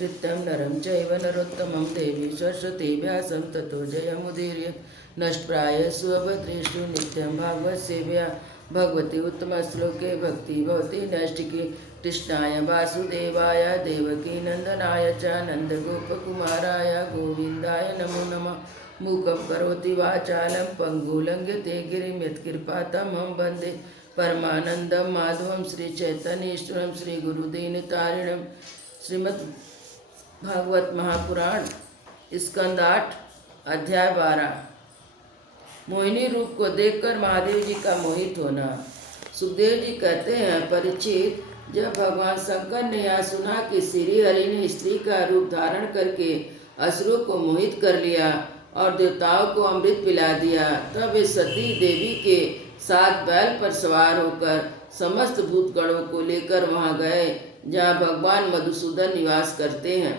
नमस्कृत्यं नरं चैव नरोत्तमं देवी सरस्वती व्यासं ततो जयमुदीर्य नष्टप्रायस्सु अभद्रेषु नित्यं भागवतसेव्या भगवती उत्तमश्लोके भक्ति भवति नैष्टिकी कृष्णाय वासुदेवाय देवकी नंदनाय च नन्दगोपकुमाराय गोविन्दाय नमो नमः। मूकं करोति वाचालं पङ्गुलङ्घ्यते गिरिं यत्कृपातमहं वन्दे परमानन्दं माधवं श्रीचैतन्येश्वरं श्रीगुरुदीनतारिणं। श्रीमद् भागवत महापुराण स्कंद 8 अध्याय 12। मोहिनी रूप को देखकर महादेव जी का मोहित होना। सुखदेव जी कहते हैं, परीक्षित, जब भगवान शंकर ने यह सुना कि श्री हरि ने स्त्री का रूप धारण करके असुरों को मोहित कर लिया और देवताओं को अमृत पिला दिया, तब वे सती देवी के साथ बैल पर सवार होकर समस्त भूतगणों को लेकर वहां गए जहाँ भगवान मधुसूदन निवास करते हैं।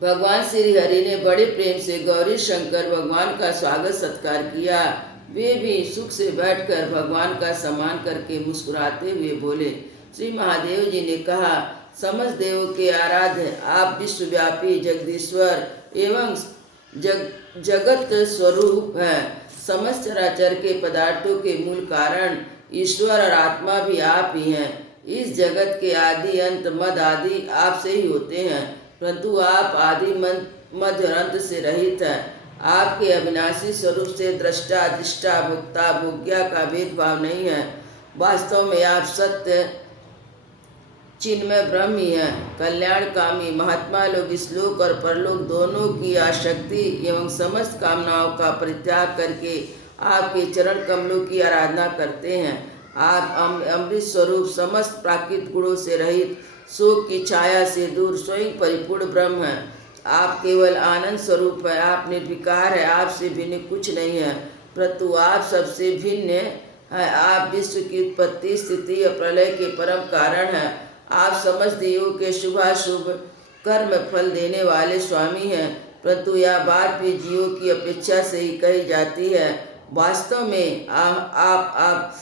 भगवान श्री हरि ने बड़े प्रेम से गौरी शंकर भगवान का स्वागत सत्कार किया। वे भी सुख से बैठकर भगवान का सम्मान करके मुस्कुराते हुए बोले। श्री महादेव जी ने कहा, समस्त देवों के आराध्य आप विश्वव्यापी जगदीश्वर एवं जगत स्वरूप हैं। समस्त चराचर के पदार्थों के मूल कारण ईश्वर और आत्मा भी आप ही हैं। इस जगत के आदि अंत मध्य आदि आपसे ही होते हैं, परंतु आप आदि मध्य और अंत से रहित हैं। आपके अविनाशी स्वरूप से दृष्टा दृष्टा भोक्ता भोग्या का भेदभाव नहीं है। वास्तव में आप सत्य चिन्मय ब्रह्म ही हैं। कल्याणकामी महात्मा लोग इस लोक और परलोक दोनों की आसक्ति एवं समस्त कामनाओं का परित्याग करके आपके चरण कमलों की आराधना करते हैं। आप अमृत स्वरूप समस्त प्राकृतिक गुणों से रहित शोक की छाया से दूर स्वयं परिपूर्ण ब्रह्म हैं। आप केवल आनंद स्वरूप है। आप निर्विकार है। आपसे भिन्न कुछ नहीं है, परंतु आप सबसे भिन्न है। आप विश्व की उत्पत्ति स्थिति और प्रलय के परम कारण हैं। आप समस्त जीवों के शुभाशुभ कर्म फल देने वाले स्वामी हैं, परंतु यह बात भी जीवों की अपेक्षा से ही कही जाती है। वास्तव में आप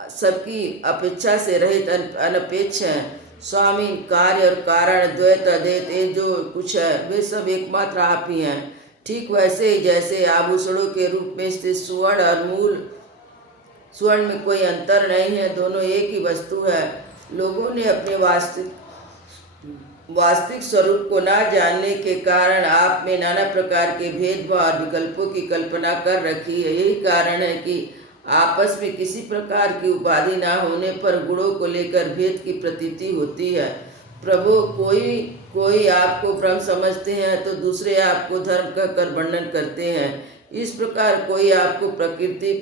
सबकी अपेक्षा से रहित अनपेक्ष हैं। स्वामी, कार्य और कारण, द्वैत अद्वैत, ये जो कुछ है वे सब एकमात्र आप ही हैं। ठीक वैसे ही जैसे आभूषणों के रूप में स्थित स्वर्ण और मूल स्वर्ण में कोई अंतर नहीं है, दोनों एक ही वस्तु है। लोगों ने अपने वास्तविक स्वरूप को ना जानने के कारण आप में नाना प्रकार के भेदभाव और विकल्पों की कल्पना कर रखी है। यही कारण है कि आपस में किसी प्रकार की उपाधि ना होने पर गुणों को लेकर भेद की प्रतीति होती है। प्रभु, कोई आपको ब्रह्म समझते हैं तो दूसरे आपको धर्म कहकर वर्णन करते हैं। इस प्रकार कोई आपको प्रकृति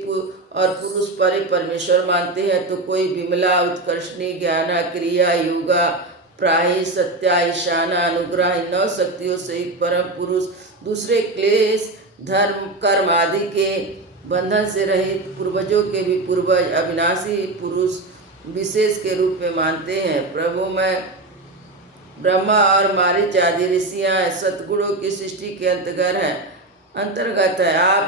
और पुरुष परे परमेश्वर मानते हैं तो कोई विमला उत्कर्षणी ज्ञाना क्रिया योगा प्राही सत्या ईशाना अनुग्रह नौ शक्तियों से एक परम पुरुष, दूसरे क्लेश धर्म कर्म आदि के बंधन से रहित पूर्वजों के भी पूर्वज अविनाशी पुरुष विशेष के रूप में मानते हैं। प्रभु, मैं ब्रह्मा और मारीच आदि ऋषियाँ सतगुणों की सृष्टि के अंतर्गत है। आप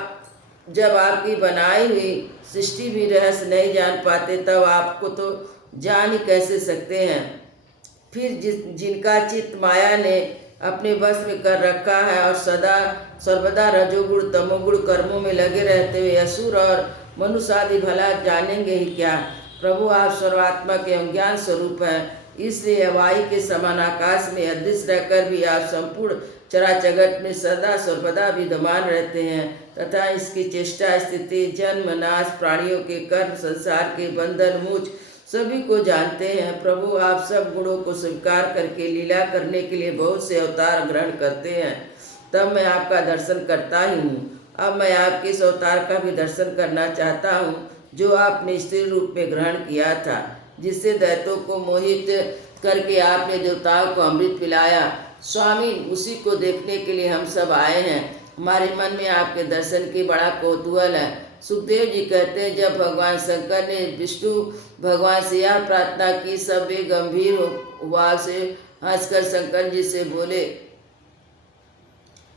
जब आपकी बनाई हुई सृष्टि भी रहस्य नहीं जान पाते, तब आपको तो जान ही कैसे सकते हैं। फिर जिनका चित्त माया ने अपने वश में कर रखा है और सदा सर्वदा रजोगुण तमोगुण कर्मों में लगे रहते हुए असुर और मनुष्य आदि भला जानेंगे ही क्या। प्रभु, आप सर्वात्मा के ज्ञान स्वरूप हैं, इसलिए वायु के समान आकाश में अदृश्य रहकर भी आप संपूर्ण चराचगट में सदा सर्वदा विद्यमान रहते हैं तथा इसकी चेष्टा स्थिति जन्म नाश प्राणियों के कर्म संसार के बंधन मूझ सभी को जानते हैं। प्रभु, आप सब गुणों को स्वीकार करके लीला करने के लिए बहुत से अवतार ग्रहण करते हैं, तब मैं आपका दर्शन करता ही हूँ। अब मैं आपके इस अवतार का भी दर्शन करना चाहता हूँ जो आपने स्त्री रूप में ग्रहण किया था, जिससे दैत्यों को मोहित करके आपने देवताओं को अमृत पिलाया। स्वामी, उसी को देखने के लिए हम सब आए हैं। हमारे मन में आपके दर्शन की बड़ा कौतूहल है। सुखदेव जी कहते हैं, जब भगवान शंकर ने विष्णु भगवान से यह प्रार्थना की, सब वे गंभीर हुआ से हंसकर शंकर जी से बोले।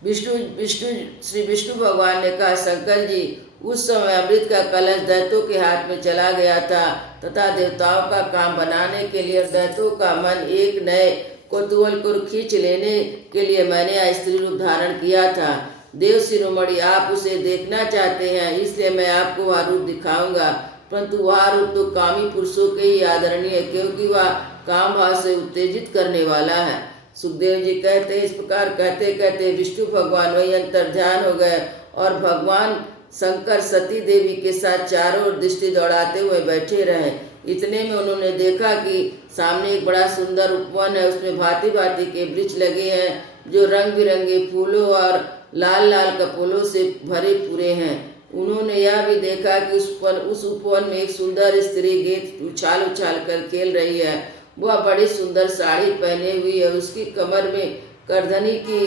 श्री विष्णु भगवान ने कहा, शंकर जी, उस समय अमृत का कलश दैत्यों के हाथ में चला गया था तथा देवताओं का काम बनाने के लिए दैत्यों का मन एक नए कौतूहल को खींच लेने के लिए मैंने स्त्री रूप धारण किया था। देव शिरोमणि, आप उसे देखना चाहते हैं, इसलिए मैं आपको वह रूप दिखाऊंगा। परंतु वह रूप तो कामी पुरुषों के ही आदरणीय है, क्योंकि वह काम भाव से उत्तेजित करने वाला है। सुखदेव जी कहते हैं, इस प्रकार कहते कहते विष्णु भगवान वही अंतर ध्यान हो गए और भगवान शंकर सती देवी के साथ चारों ओर दृष्टि दौड़ाते हुए बैठे रहे। इतने में उन्होंने देखा कि सामने एक बड़ा सुंदर उपवन है, उसमें भांति भांति के वृक्ष लगे हैं जो रंग बिरंगे फूलों और लाल लाल कपोलों से भरे पूरे हैं। उन्होंने यह भी देखा कि उस उपवन में एक सुंदर स्त्री गेंद उछाल उछाल कर खेल रही है। वह बड़ी सुंदर साड़ी पहने हुई है, उसकी कमर में करधनी की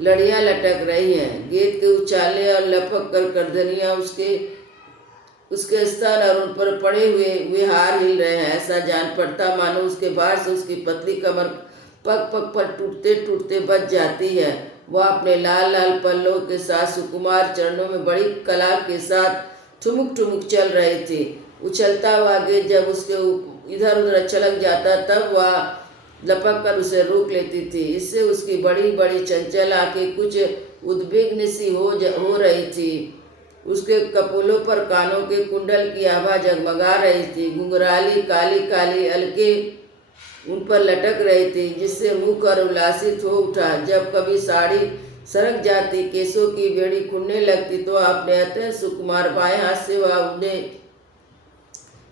लड़ियां लटक रही हैं। गेंद के उछालने और लपक कर करधनियां उसके स्तन और उन पर पड़े हुए हार हिल रहे हैं। ऐसा जान पड़ता मानो उसके भार से उसकी पतली कमर पग पग पर टूटते टूटते बच जाती है। वह अपने लाल लाल पल्लों के साथ सुकुमार चरणों में बड़ी कला के साथ ठुमुक ठुमुक चल रहे थे। उछलता हुआ गेंद जब उसके इधर उधर छलक जाता तब वह लपक कर उसे रोक लेती थी। इससे उसकी बड़ी बड़ी चंचल आंखें कुछ उद्विग्न सी हो रही थी। उसके कपोलों पर कानों के कुंडल की आभा जगमगा रही थी। घुंघराली काली काली अलके उन पर लटक रही थी, जिससे मुख और उल्लासित हो उठा। जब कभी साड़ी सरक जाती, केसों की बेड़ी खुलने लगती, तो अपने अत्यंत सुकुमार बाएं हाथ से वह उन्हें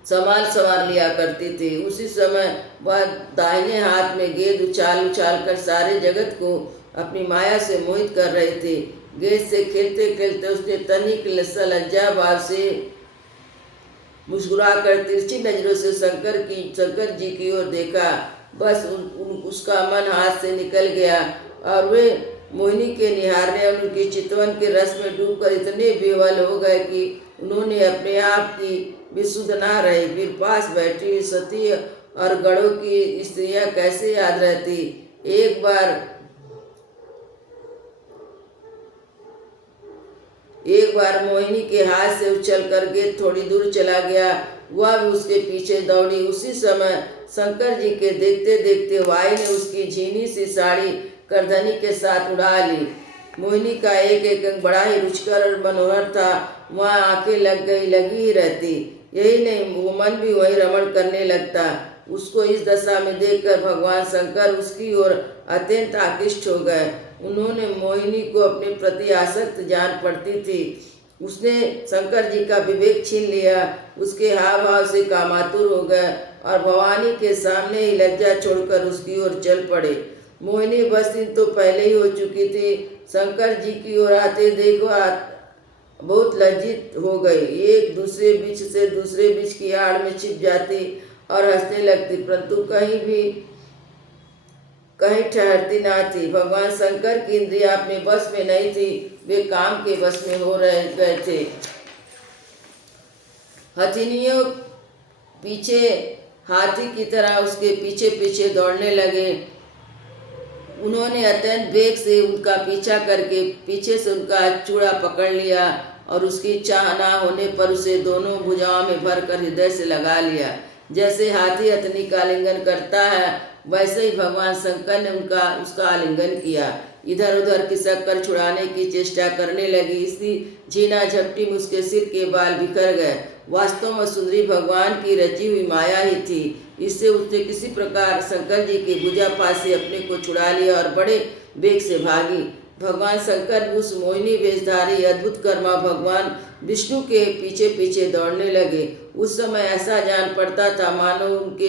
संवार लिया करती थी। उसी समय वह दाहिने हाथ में गेंद उछाल उछाल कर सारे जगत को अपनी माया से मोहित कर रही थी। गेंद से खेलते खेलते उसने तनिक लज्जा भाव से मुस्कुरा कर तिरछी नजरों से शंकर जी की ओर देखा। बस उसका मन हाथ से निकल गया और वे मोहिनी के निहारने और उनकी चितवन के रस में डूबकर इतने बेवल हो गए कि उन्होंने अपने आप की भी सुध ना रही। फिर पास बैठी हुई सती और गढ़ों की स्त्रियां कैसे याद रहती। एक बार मोहिनी के हाथ से उछलकर गेंद थोड़ी दूर चला गया। वह भी उसके पीछे दौड़ी। उसी समय शंकर जी के देखते देखते वायु ने उसकी झीनी सी साड़ी करधनी के साथ उड़ा ली। मोहिनी का एक एक अंग बड़ा ही रुचिकर और मनोहर था। वहाँ आंखें लगी ही रहती। यही नहीं, वो मन भी वही रमण करने लगता। उसको इस दशा में देखकर भगवान शंकर उसकी ओर अत्यंत आकृष्ट हो गए। उन्होंने मोहिनी को अपने प्रति आसक्त जान पड़ती थी। उसने शंकर जी का विवेक छीन लिया, उसके हाव भाव से कामातुर हो गए और भवानी के सामने ही लज्जा छोड़कर उसकी ओर चल पड़े। मोहिनी 10 दिन तो पहले ही हो चुकी थी। शंकर जी की ओर आते देखो बहुत लज्जित हो गई। एक दूसरे बीच से दूसरे बीच की आड़ में छिप जाती और हंसने लगती, परंतु कहीं ठहरती ना थी। भगवान शंकर की इंद्रियां अपने बस में नहीं थी, वे काम के बस में हो रह गए थे। हथिनियों पीछे हाथी की तरह उसके पीछे पीछे दौड़ने लगे। उन्होंने अत्यंत वेग से उनका पीछा करके पीछे से उनका चूड़ा पकड़ लिया और उसकी चाह ना होने पर उसे दोनों भुजाओं में भरकर हृदय से लगा लिया। जैसे हाथी हथनी का आलिंगन करता है, वैसे ही भगवान शंकर ने उसका आलिंगन किया। इधर उधर खिसक कर छुड़ाने की चेष्टा करने लगी। इसी झीना झपटी में उसके सिर के बाल बिखर गए। वास्तव में सुंदरी भगवान की रची हुई माया ही थी। इससे उसने किसी प्रकार शंकर जी के भुजा पास से अपने को छुड़ा लिया और बड़े वेग से भागी। भगवान शंकर उस मोहिनी वेशधारी अद्भुत कर्मा भगवान विष्णु के पीछे पीछे दौड़ने लगे। उस समय ऐसा जान पड़ता था मानो उनके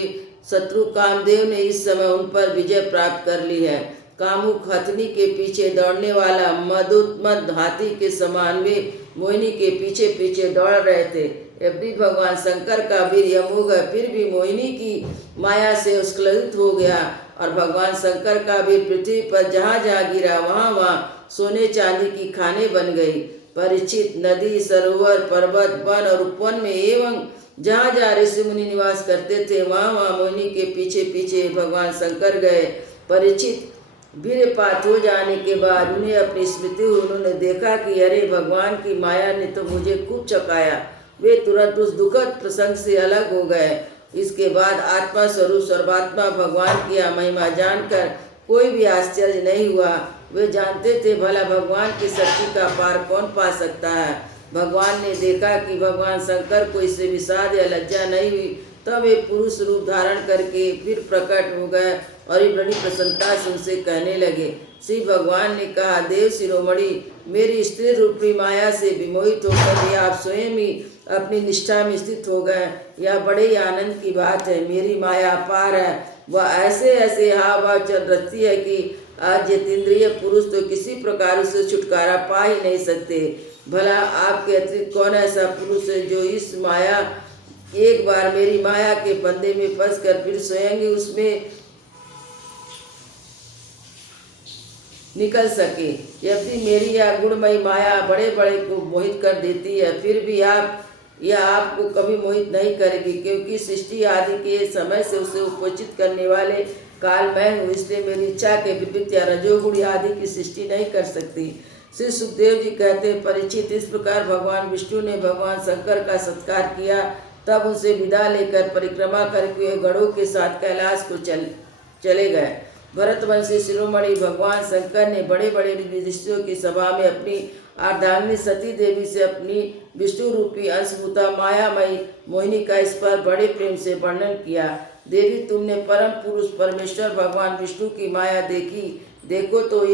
शत्रु कामदेव ने इस समय उन पर विजय प्राप्त कर ली है। कामुक हथनी के पीछे दौड़ने वाला मदोन्मत्त हाथी के समान वे मोहिनी के पीछे पीछे दौड़ रहे थे। यद्यपि भगवान शंकर का वीर यम हो गया, फिर भी मोहिनी की माया से स्खलित हो गया और भगवान शंकर का वीर पृथ्वी पर जहाँ जहाँ गिरा वहाँ सोने चांदी की खाने बन गई। परीक्षित, नदी, सरोवर, पर्वत, वन और उपवन में एवं जहाँ जहाँ ऋषि मुनि निवास करते थे वहाँ मोहिनी के पीछे पीछे भगवान शंकर गए। परीक्षित वीरपात हो जाने के बाद उन्हें अपनी स्मृति हुई। उन्होंने देखा कि अरे भगवान की माया ने तो मुझे खूब चकाया। वे तुरंत उस दुखद प्रसंग से अलग हो गए इसके बाद आत्मा स्वरूप सर्वात्मा भगवान की यह महिमा जानकर कोई भी आश्चर्य नहीं हुआ। वे जानते थे भला भगवान की शक्ति का पार कौन पा सकता है। भगवान ने देखा कि भगवान शंकर को इससे विषाद या लज्जा नहीं हुई, तब वे पुरुष रूप धारण करके फिर प्रकट हो गए और ये बड़ी प्रसन्नता से उनसे कहने लगे। श्री भगवान ने कहा, देव शिरोमणि, मेरी स्त्री रूपी माया से विमोहित होकर ये आप स्वयं ही अपनी निष्ठा में स्थित हो गए। यह बड़े ही आनंद की बात है। मेरी माया अपार है, वह ऐसे ऐसे हाव भाव चल रही है कि आज जितेंद्रिय पुरुष तो किसी प्रकार उससे छुटकारा पा ही नहीं सकते। भला आपके अतिरिक्त कौन ऐसा पुरुष है जो इस माया एक बार मेरी माया के फंदे में फंसकर फिर स्वयं ही उसमें निकल सके। यदि मेरी यह गुणमयी माया बड़े बड़े को मोहित कर देती है, फिर भी यह आपको कभी मोहित नहीं करेगी, क्योंकि सृष्टि आदि के समय से उसे उपोषित करने वाले काल मैं हूँ। इसलिए मेरी इच्छा के विपरीत या रजोगुण आदि की सृष्टि नहीं कर सकती। श्री सुखदेव जी कहते, परीक्षित, इस प्रकार भगवान विष्णु ने भगवान शंकर का सत्कार किया। तब उनसे विदा लेकर परिक्रमा करके वे गणों के साथ कैलाश को चले गए। भरतवंशी शिरोमणि भगवान शंकर ने बड़े बड़े ऋषियों की सभा में अपनी अर्धांगिनी सती देवी से अपनी विष्णु रूपी अंशभूता मायामयी मोहिनी का इस पर बड़े प्रेम से वर्णन किया। देवी, तुमने परम पुरुष परमेश्वर भगवान विष्णु की माया देखी। देखो तो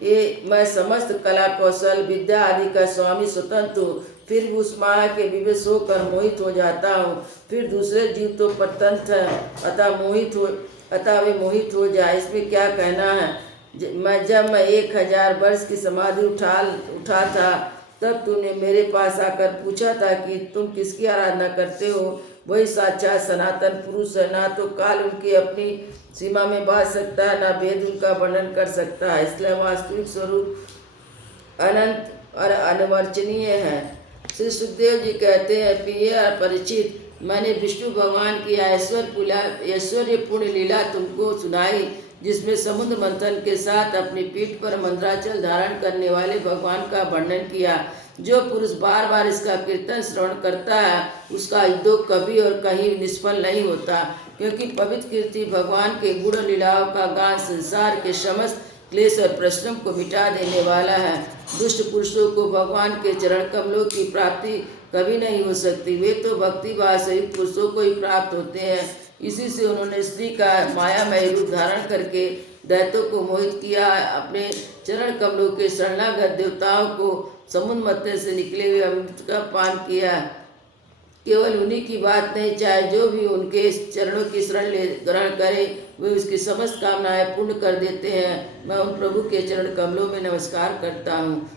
ये मैं समस्त कला कौशल विद्या आदि का स्वामी स्वतंत्र हूँ, फिर भी उस माया के विवश होकर मोहित हो जाता हूँ। फिर दूसरे जीव तो परतंत्र है, अतः वे मोहित हो जाए, इसमें क्या कहना है। जब मैं 1000 वर्ष की समाधि उठा था, तब तूने मेरे पास आकर पूछा था कि तुम किसकी आराधना करते हो। वही साक्षात सनातन पुरुष है। ना तो काल उनकी अपनी सीमा में बांध सकता है, ना भेद उनका वर्णन कर सकता है। इसलिए वास्तविक स्वरूप अनंत और अनवर्चनीय है। श्री सुखदेव जी कहते हैं, प्रिय परिचित, मैंने विष्णु भगवान की ऐश्वर्यपूर्ण लीला तुमको सुनाई, जिसमें समुद्र मंथन के साथ अपनी पीठ पर मंद्राचल धारण करने वाले भगवान का वर्णन किया। जो पुरुष बार बार इसका कीर्तन श्रवण करता है, उसका उद्योग कभी और कहीं निष्फल नहीं होता, क्योंकि पवित्र कीर्ति भगवान के गुण लीलाओं का गान संसार के समस्त क्लेश और परिश्रम को मिटा देने वाला है। दुष्ट पुरुषों को भगवान के चरण कमलों की प्राप्ति कभी नहीं हो सकती। वे तो भक्ति भाव से युक्त पुरुषों को ही प्राप्त होते हैं। इसी से उन्होंने स्त्री का मायामय रूप धारण करके दैत्यों को मोहित किया। अपने चरण कमलों के शरणागत देवताओं को समुद्र मथने से निकले हुए अमृत का पान किया। केवल उन्हीं की बात नहीं, चाहे जो भी उनके चरणों की शरण ग्रहण करे, वे उसकी समस्त कामनाएं पूर्ण कर देते हैं। मैं उन प्रभु के चरण कमलों में नमस्कार करता हूँ।